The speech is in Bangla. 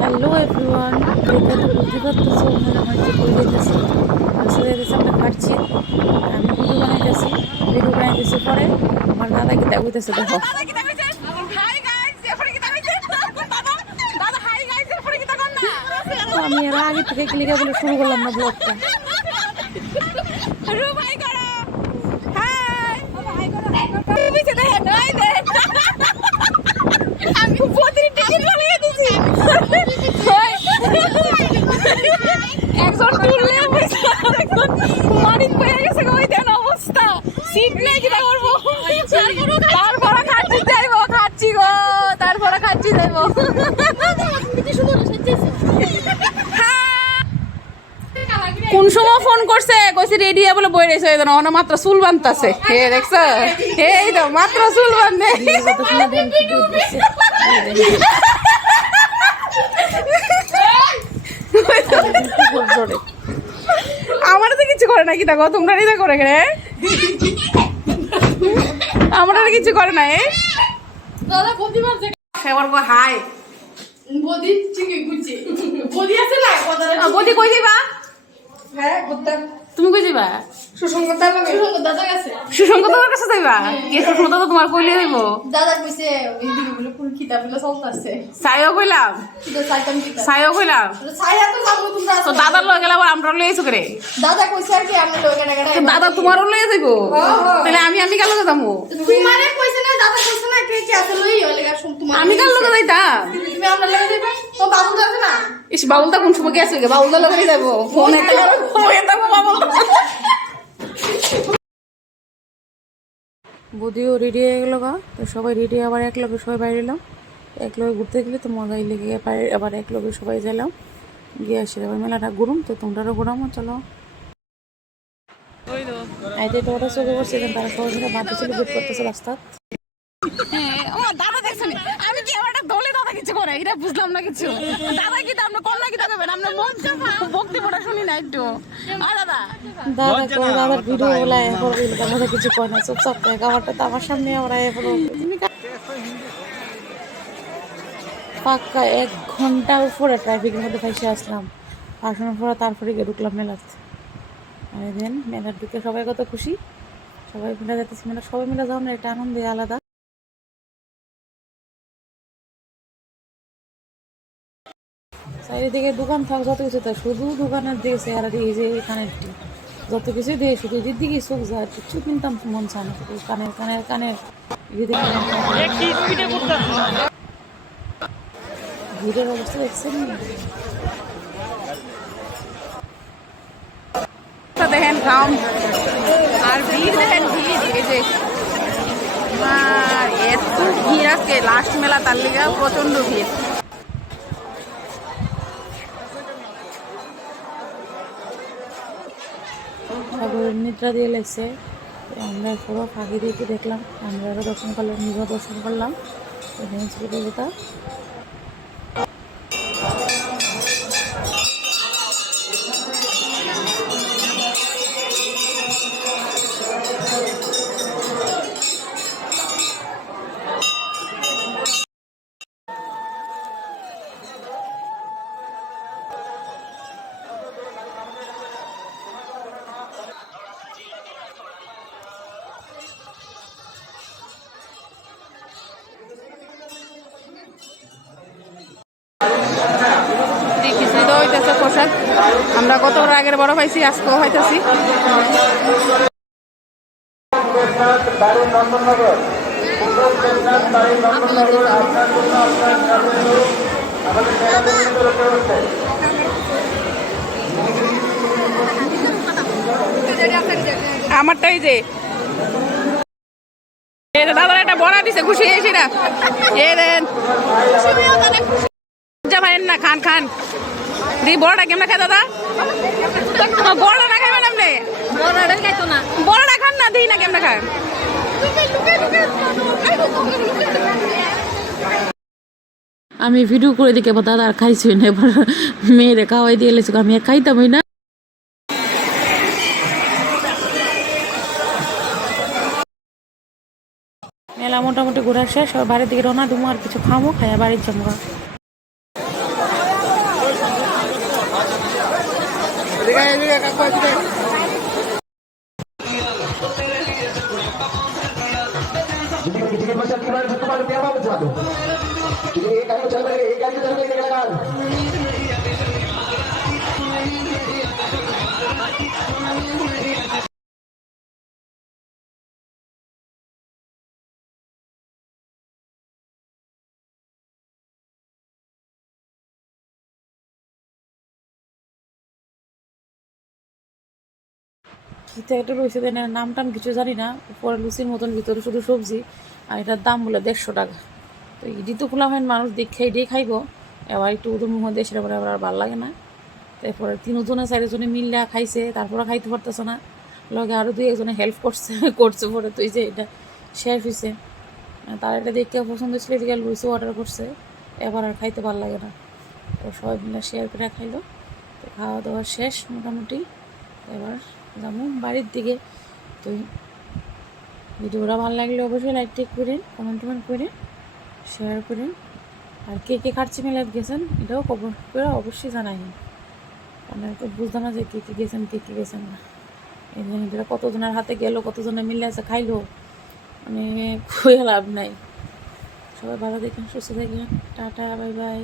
হ্যালো এভরিওয়ান, দেখে তো বুঝতে পারতেছো মনে হয় যে কই যেতেছি। আসলে যেতেছি আমরা খাচ্ছি, আমি ভিডিও বানাইতেছি পরে আমার দাদা কি দেখতেছে দেখো। তো আমি এর আগে থেকে ক্লিকে বলে শুরু করলাম না ব্লগটা। একজন তুললে মারিত পেয়ে গেছে ওই দেন অবস্থা সিট নাই কি করবো তারপরে খাচ্ছি যাইবো খাচ্ছি গো তারপরে খাচ্ছি যাইবো কোন সময় ফোন করছে কইছি রেডি বলে বই রইছে এই না মাত্র চুল বানতাছে হে দেখছ এই তো মাত্র চুল বানবে আমার তো কিছু করে না কি দেখো তোমরা এটা করে রে আমার আর কিছু করে না দাদা প্রতিবার যে খাবার কো হাই বদি চিকে গুচি বদি আছে না বদি কই দিবা হ্যাঁ গুত্তা তুমি কই দিবা সুসংগ দাদার কাছে যাইবা কে সুসংগ দাদা তোমার কইলে যাইবো দাদা কইছে ওই দিগুলো কোন কিতাব গুলো চলতাছে সাইও কইলাম সাইও কইলাম সাইয়া তো যাবো তোমরা তো দাদার লগে গেলাম আমরা লই আইছো করে দাদা কইছে আর কি আমরা লগে গেলে দাদা তোমারও লই যাইবো তাহলে আমি কাল লগে যামু তোমারে কইছে না দাদা কইছে না কে কি আছে লই হলে তোমার আমি কাল লগে যাইতাম তুমি আমরা লগে যাইবা তো বাবুল আছে না ইস বাবুলটা কোন সময় গেছে বাবুলটা লগে যাইবো ফোনে তো বাবুল বদিও রেডি হয়ে গেল গা, তো সবাই রেডি আবার এক লগে সবাই বাইরে এলাম। এক লগে ঘুরতে গেলে তো মজাই লেগে আবার এক লগে সবাই যাইলাম গিয়ে আসি আবার মেলাটা ঘুরুম তো তোমরাও ঘুরামো চলো। আইতে তো ওরা চোখে পড়ছে তারা সবাই মিলে বাদ ছিল বেট করতেছে রাস্তা। দাদা দেখছেন আমি কি আমার দলে দাদা কিছু করে এটা বুঝলাম না কিছু দাদা কি আমরা কোন লাগি থাকবেন আমরা মঞ্চে ভক্তি পড়া শুনি না একটু দাদার ভিডিও বলায় দাদা কিছু কয় না চুপচাপ থাকে খাবারটা তো আমার সামনে আমরা পাক্কা 1 ঘন্টা উপরে ট্রাফিকের মধ্যে ফাইসে আসলাম। আসানোর পরে তারপরে গিয়ে ঢুকলাম মেলাতে। আর দেন মেলার ঢুকে সবাই কত খুশি, সবাই মিলে যাতেছি মেলা সবাই মিলে যাওয়ার একটা আনন্দ আলাদা। চারিদিকে দোকান থাক যত কিছু থাক শুধু দোকানের দিকে চেহারা দিয়ে যে কানের যত কিছু দিয়ে শুধু এদের দিকে চোখ যায় কিছু কিনতাম মন চায় না শুধু কানের ভিড়ের অবস্থা দেখছেন দেখেন কাম আর ভিড় দেখেন ভিড় এই যে এত ভিড় আজকে লাস্ট মেলা তার লিগে প্রচন্ড ভিড়। ঠাকুরের নিদ্রা দিয়ে লাগছে আমরা পুরো ফাঁকি দিয়ে দেখলাম আমরা আরও দর্শন করলাম নিভা দর্শন করলাম যেটা প্রসাদ আমরা কত আগের বড় পাইছি আজকেও হইতেছি। আমারটাই যে দাদার একটা বড়া দিছে খুশি হয়েছি না এ দেন ভাই না খান খান দি বড়টা কেমন খায় দাদা বড়টা না খাইবেন আপনি বড়টা খান না দিই না কেমন খান আমি ভিডিও করে দিকে দাদা আর খাইছি না এবার মেয়েরে খাওয়াই দিয়ে এলেছি আমি আর খাইতামই না। মেলা মোটামুটি ঘোরা শেষ বাড়ির দিকে রওনা দেবো আর কিছু খামো খাইয়া বাড়ির যাবো। কিতে একটা রয়েছে দেন নাম টাম কিছু জানি না, পরে লুচির মতন ভিতরে শুধু সবজি, আর এটার দাম বলে 150 টাকা। তো ইডি তো খোলা হয় মানুষ দেখে এটাই খাইবো, এবার একটু উদুর মুখ দিয়ে সেটা করে আবার আর ভালো লাগে না। তারপরে 3 জনে 4 জনে মিললে খাইছে, তারপরে খাইতে পারতেছে না, লগে আরও 2 একজনে হেল্প করছে পরে তুই যে এটা শেষ হয়েছে, তার এটা দেখতে পছন্দ ছিল, এদিকে লুচি অর্ডার করছে, এবার আর খাইতে ভালো লাগে না। তো সবাই মিলে শেয়ার করে খাইলো। তো খাওয়া দাওয়া শেষ মোটামুটি, এবার যাবো বাড়ির দিকে। তো ভিডিওটা ভালো লাগলে অবশ্যই লাইক টেক করেন, কমেন্ট করেন, শেয়ার করেন, আর কে কে খাচ্ছি মেলাত গেছেন এটাও কমেন্ট করে অবশ্যই জানাই। কারণ তো বুঝতাম না যে কে কে গেছেন কে কে গেছেন না, এই জিনিসটা কতজনের হাতে গেলো, কতজনে মিলে আছে খাইলো, মানে খুবই লাভ নাই। সবাই ভালো দেখেন, সুস্থ থাকেন, টাটা, বাই বাই।